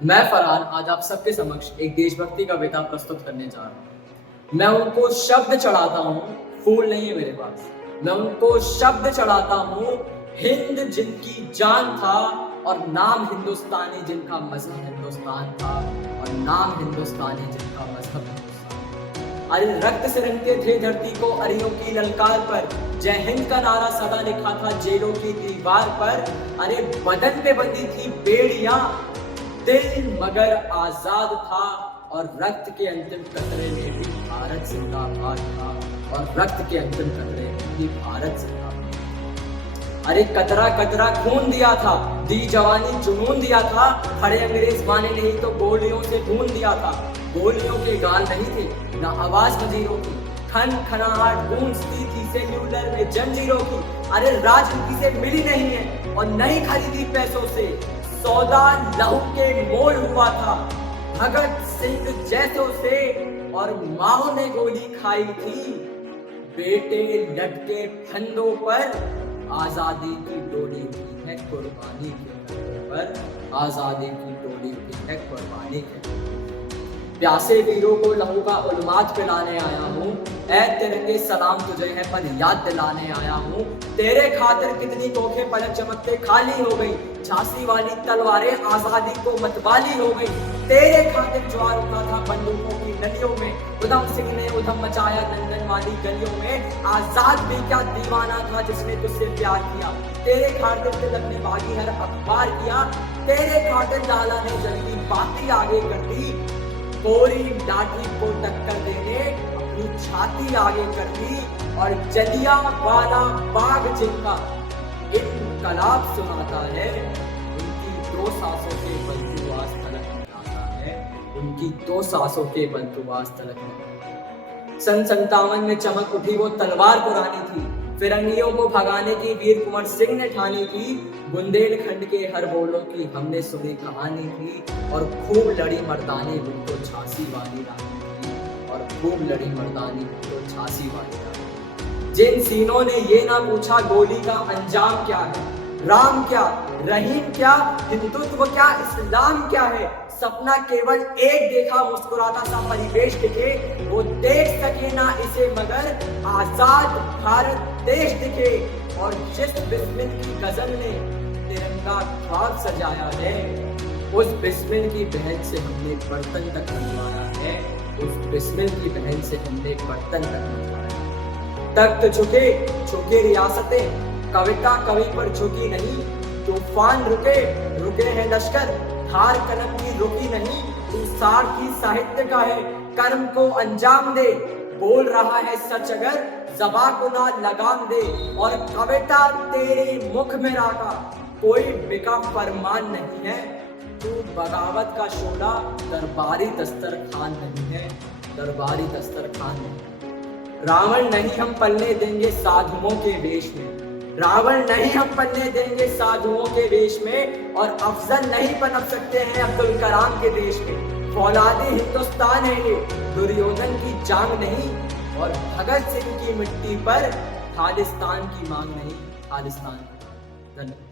मैं फरहान आज आप सबके समक्ष एक देशभक्ति कविता प्रस्तुत करने जा रहा हूँ। मैं उनको शब्द चढ़ाता हूँ, फूल नहीं है मेरे पास। मैं उनको शब्द चढ़ाता हूँ, हिंद जिनकी जान था और नाम हिंदुस्तानी जिनका मजहब हिंदुस्तान था और नाम हिंदुस्तानी जिनका मजहब हिंदुस्तान। अरे रक्त से रंगते थे धरती को अरियों की ललकार पर, जय हिंद का नारा सदा लिखा था जेलों की दीवार पर। अरे बदन पे बंधी थी बेड़ियां, दिल मगर आजाद था और रक्त के अंतिम कतरे में भी भारत जिंदाबाद था और रक्त के अंतिम कतरे में भी भारत जिंदाबाद। अरे कतरा कतरा खून दिया था, दी जवानी जुनून दिया था, खड़े अंग्रेज माने नहीं तो गोलियों से भून दिया था। गोलियों के गाल नहीं थे ना आवाज वजीरों की, खन खनाहट गूंजती थी सेल्यूलर में जंजीरों की। अरे राजनीति से मिली नहीं है और नहीं खरीदी पैसों से, सौदा लहू के मोल हुआ था भगत सिंह जैसों से और माओ ने गोली खाई थी बेटे लटके फंदों पर। आजादी की डोरी हुई है कुर्बानी के फंदों पर, आजादी की डोरी हुई है कुर्बानी के। प्यासे वीरों को लहू का उन्माद पिलाने आया हूँ, ऐ तिरंगे सलाम तुझे है पर याद दिलाने आया हूँ। तेरे खातिर कितनी कोखें पलक चमकते खाली हो गई, झांसी वाली तलवारें आजादी को मतवाली हो गई। तेरे खातिर ज्वार उठा था बंदूकों की नदियों में, उधम सिंह ने उधम मचाया लंदन वाली गलियों में। आजाद भी क्या दीवाना था जिसने तुझसे प्यार किया, तेरे खातिर तिलक ने बागी हर अखबार किया। तेरे खातिर लाला ने जल्दी बाती आगे कर दी, कोरी लाठी को टक्कर देने अपनी छाती आगे कर दी। और जलिया वाला बाग जिनका इनकलाब सुनाता है, उनकी दो सांसों के बंधुआस तलक में आता है, उनकी दो सांसों के बंधुआस तलक में। सन 57 में चमक उठी वो तलवार पुरानी थी, फिरंगियों को भगाने की वीर कुंवर सिंह ने ठानी थी। बुंदेलखंड के हर बोलों की हमने सुनी कहानी थी और खूब लड़ी मर्दानी वो तो झांसी वाली रानी थी और खूब लड़ी मर्दानी वो तो झांसी वाली रानी। जिन सीनों ने ये ना पूछा गोली का अंजाम क्या है, राम क्या रहीम क्या हिंदुत्व क्या इस्लाम क्या है, सपना केवल एक देखा मुस्कुराता सा परिवेश दिखे, वो देख सके ना इसे मगर आजाद भारत देश दिखे। और जिस बिस्मिल की गजल ने तिरंगा ख्वाब सजाया है, उस बिस्मिल की बहन से हमने बर्तन तक बनवाया है, उस बिस्मिल की बहन से हमने बर्तन तक बनवाया है। तख्त झुके झुके रियासतें, कविता कवि पर झुकी नहीं, तूफान रुके रुके हैं लश्कर, हार कलम की रुकी नहीं। तू सारथी साहित्य का है, कर्म को अंजाम दे, बोल रहा है सच अगर ज़बां को ना लगाम दे। और कविता तेरे मुख में रागा, कोई बिका फरमान नहीं है, तू बगावत का शोला दरबारी दस्तरखान नहीं है, दरबारी दस्तरखान नहीं। रावण नहीं हम पलने देंगे साधुओं के वेश में, रावण नहीं हम पलने देंगे साधुओं के वेश में। और अफजल नहीं पनप सकते हैं अब्दुल कलाम के देश में। फौलादी हिंदुस्तान है ये, दुर्योधन की जांग नहीं, और भगत सिंह की मिट्टी पर खालिस्तान की मांग नहीं, खालिस्तान। धन्यवाद।